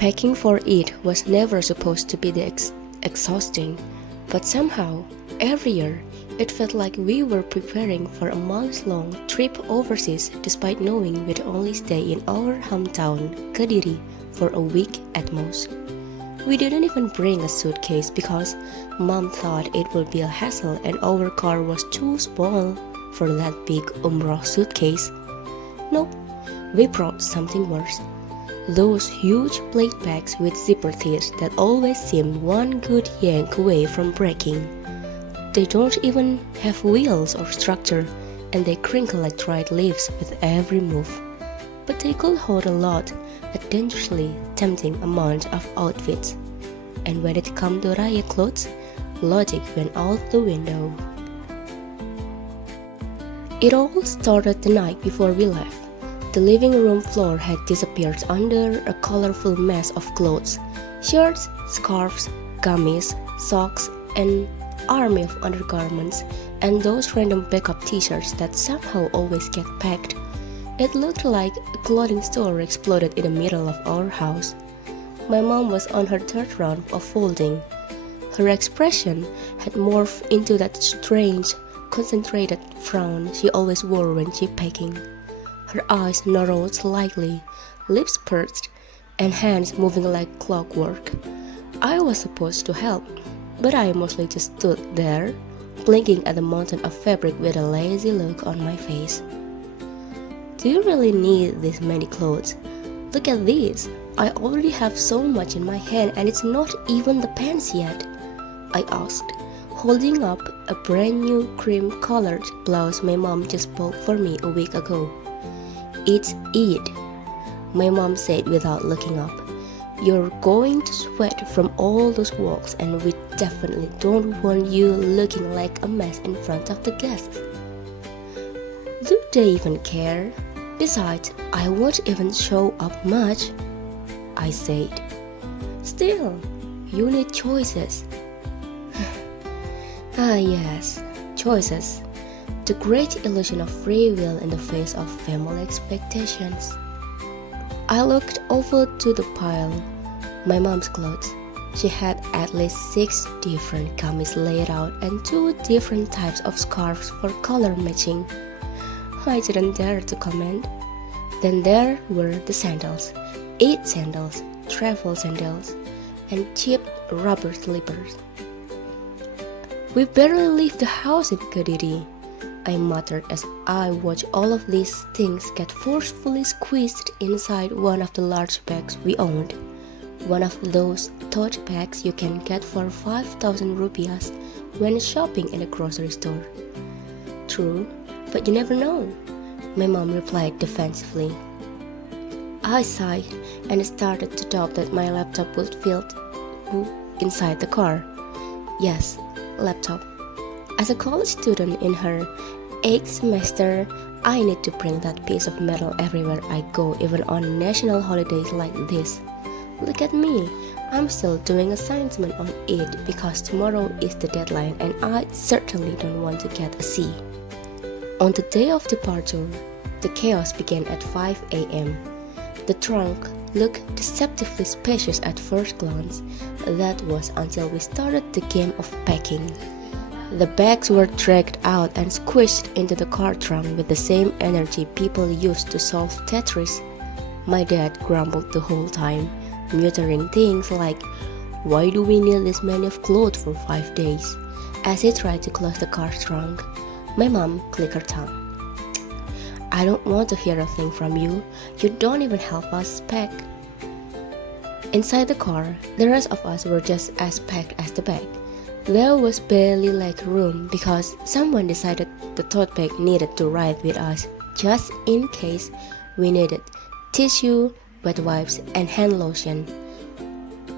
Packing for it was never supposed to be exhausting, but somehow, every year, it felt like we were preparing for a month-long trip overseas despite knowing we'd only stay in our hometown, Kediri, for a week at most. We didn't even bring a suitcase because Mom thought it would be a hassle and our car was too small for that big umrah suitcase. Nope, we brought something worse. Those huge plate bags with zipper teeth that always seemed one good yank away from breaking. They don't even have wheels or structure, and they crinkle like dried leaves with every move. But they could hold a lot, a dangerously tempting amount of outfits. And when it comes to Raya clothes, logic went out the window. It all started the night before we left. The living room floor had disappeared under a colorful mess of clothes, shirts, scarves, gummies, socks, and army of undergarments, and those random backup t-shirts that somehow always get packed. It looked like a clothing store exploded in the middle of our house. My mom was on her third round of folding. Her expression had morphed into that strange, concentrated frown she always wore when she packing. Her eyes narrowed slightly, lips pursed, and hands moving like clockwork. I was supposed to help, but I mostly just stood there, blinking at the mountain of fabric with a lazy look on my face. Do you really need this many clothes? Look at this. I already have so much in my hand and it's not even the pants yet, I asked, holding up a brand new cream-colored blouse my mom just bought for me a week ago. It's Eid, my mom said without looking up. You're going to sweat from all those walks and we definitely don't want you looking like a mess in front of the guests. Do they even care? Besides, I won't even show up much, I said. Still, you need choices. Yes, choices. The great illusion of free will in the face of family expectations. I looked over to the pile, my mom's clothes. She had at least 6 different kameez laid out and 2 different types of scarves for color matching. I didn't dare to comment. Then there were the sandals, 8 sandals, travel sandals, and cheap rubber slippers. We barely leave the house in Kediri, I muttered as I watched all of these things get forcefully squeezed inside one of the large bags we owned. One of those tote bags you can get for 5,000 rupiahs when shopping in a grocery store. True, but you never know, my mom replied defensively. I sighed and started to doubt that my laptop would fit inside the car. Yes, laptop. As a college student in her 8th semester, I need to bring that piece of metal everywhere I go, even on national holidays like this. Look at me, I'm still doing assignment on it because tomorrow is the deadline and I certainly don't want to get a C. On the day of departure, the chaos began at 5 a.m. The trunk looked deceptively spacious at first glance. That was until we started the game of packing. The bags were dragged out and squished into the car trunk with the same energy people use to solve Tetris. My dad grumbled the whole time, muttering things like, "Why do we need this many of clothes for 5 days?" as he tried to close the car trunk. My mom clicked her tongue. "I don't want to hear a thing from you. You don't even help us pack." Inside the car, the rest of us were just as packed as the bag. There was barely like room because someone decided the tote bag needed to ride with us just in case we needed tissue, wet wipes, and hand lotion.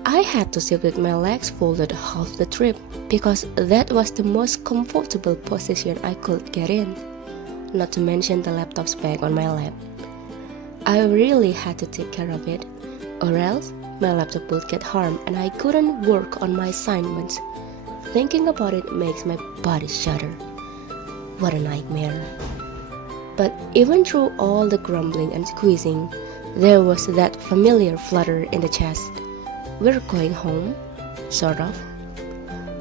I had to sit with my legs folded half the trip because that was the most comfortable position I could get in, not to mention the laptop's bag on my lap. I really had to take care of it, or else my laptop would get harmed and I couldn't work on my assignments. Thinking about it makes my body shudder. What a nightmare. But even through all the grumbling and squeezing, There was that familiar flutter in the chest. We're going home, sort of.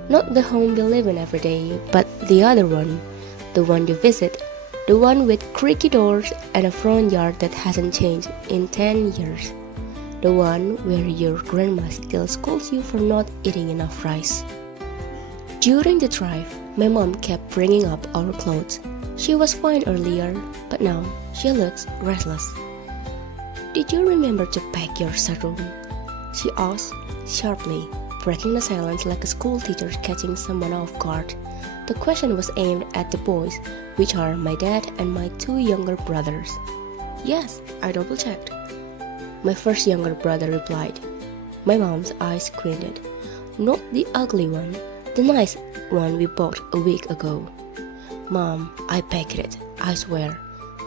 Not the home we live in every day, but the other one. The one you visit. The one with creaky doors and a front yard that hasn't changed in 10 years. The one where your grandma still scolds you for not eating enough rice. During the drive, my mom kept bringing up our clothes. She was fine earlier, but now she looks restless. "Did you remember to pack your sarong?" she asked sharply, breaking the silence like a school teacher catching someone off guard. The question was aimed at the boys, which are my dad and my two younger brothers. "Yes," I double-checked. My first younger brother replied. My mom's eyes squinted. "Not the ugly one, the nice one we bought a week ago." "Mom, I packed it, I swear."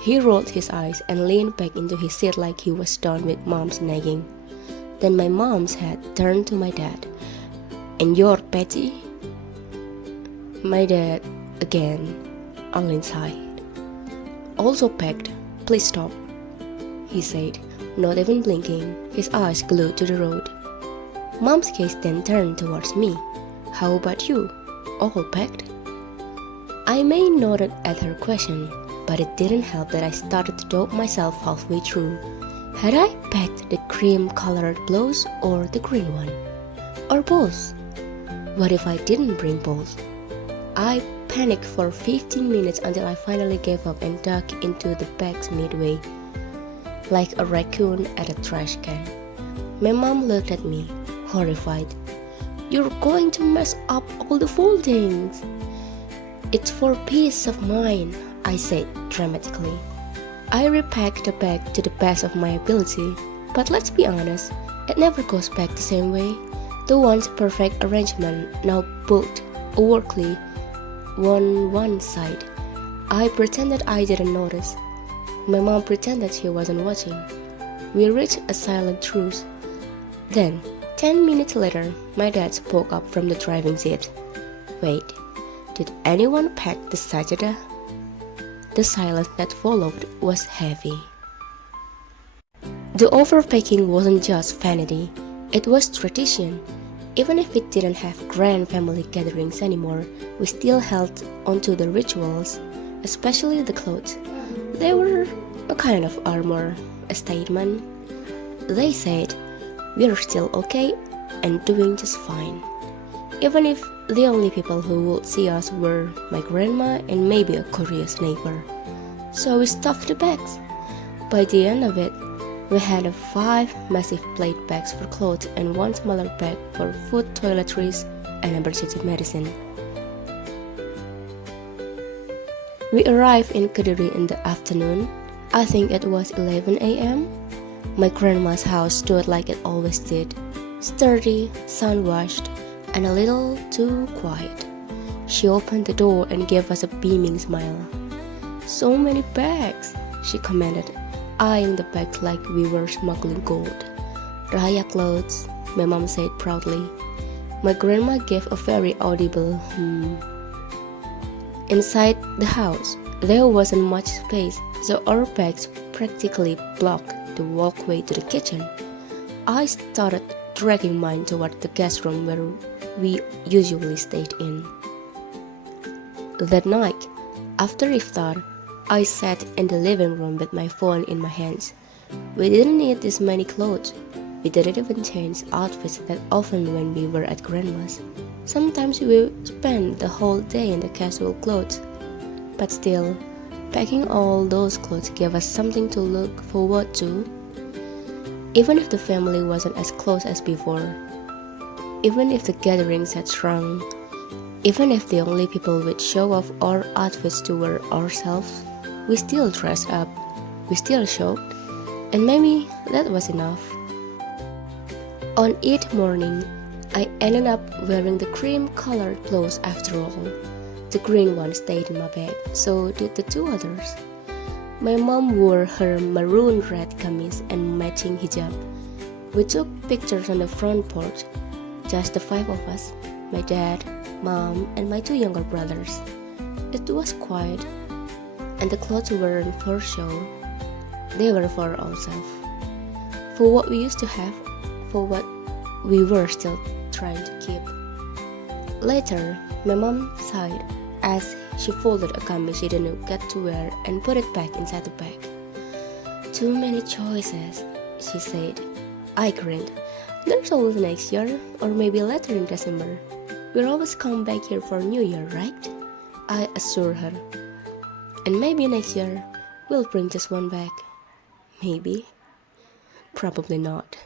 He rolled his eyes and leaned back into his seat like he was done with Mom's nagging. Then my mom's head turned to my dad. "And you're petty?" My dad, again, only sighed. "Also packed. Please stop," he said, not even blinking, his eyes glued to the road. Mom's gaze then turned towards me. "How about you? All packed?" I may nodded at her question, but it didn't help that I started to doubt myself halfway through. Had I packed the cream-colored blouse or the green one? Or both? What if I didn't bring both? I panicked for 15 minutes until I finally gave up and dug into the bags midway, like a raccoon at a trash can. My mom looked at me, horrified. "You're going to mess up all the foldings." "It's for peace of mind," I said dramatically. I repacked the bag to the best of my ability, but let's be honest, it never goes back the same way. The once perfect arrangement now booked awkwardly on one side. I pretended I didn't notice. My mom pretended she wasn't watching. We reached a silent truce. Then, 10 minutes later, my dad spoke up from the driving seat. "Wait, did anyone pack the sajada?" The silence that followed was heavy. The overpacking wasn't just vanity, it was tradition. Even if we didn't have grand family gatherings anymore, we still held onto the rituals, especially the clothes. They were a kind of armor, a statement. They said, "We're still okay and doing just fine." Even if the only people who would see us were my grandma and maybe a curious neighbor. So we stuffed the bags. By the end of it, we had 5 massive plate bags for clothes and 1 smaller bag for food, toiletries, and emergency medicine. We arrived in Kediri in the afternoon. I think it was 11 a.m. My grandma's house stood like it always did, sturdy, sun-washed, and a little too quiet. She opened the door and gave us a beaming smile. "So many bags," she commented, eyeing the bags like we were smuggling gold. "Raya clothes," my mom said proudly. My grandma gave a very audible Inside the house, there wasn't much space, so our bags practically blocked the walkway to the kitchen. I started dragging mine toward the guest room where we usually stayed in. That night, after iftar, I sat in the living room with my phone in my hands. We didn't need this many clothes. We didn't even change outfits that often when we were at grandma's. Sometimes we spent the whole day in the casual clothes. But still, packing all those clothes gave us something to look forward to. Even if the family wasn't as close as before, even if the gatherings had shrunk, even if the only people we'd show off our outfits to were ourselves, we still dressed up, we still showed, and maybe that was enough. On Eid morning, I ended up wearing the cream-colored blouse after all. The green one stayed in my bag, so did the 2 others. My mom wore her maroon-red kameez and matching hijab. We took pictures on the front porch, just the 5 of us, my dad, mom, and my 2 younger brothers. It was quiet, and the clothes weren't for show, they were for ourselves. for what we used to have, for what we were still trying to keep. Later, my mom sighed as she folded a kameez she didn't get to wear and put it back inside the bag. Too many choices, she said. I grinned. There's always next year, or maybe later in December. We'll always come back here for New Year, right? I assured her. And maybe next year, we'll bring just one back. Maybe. Probably not.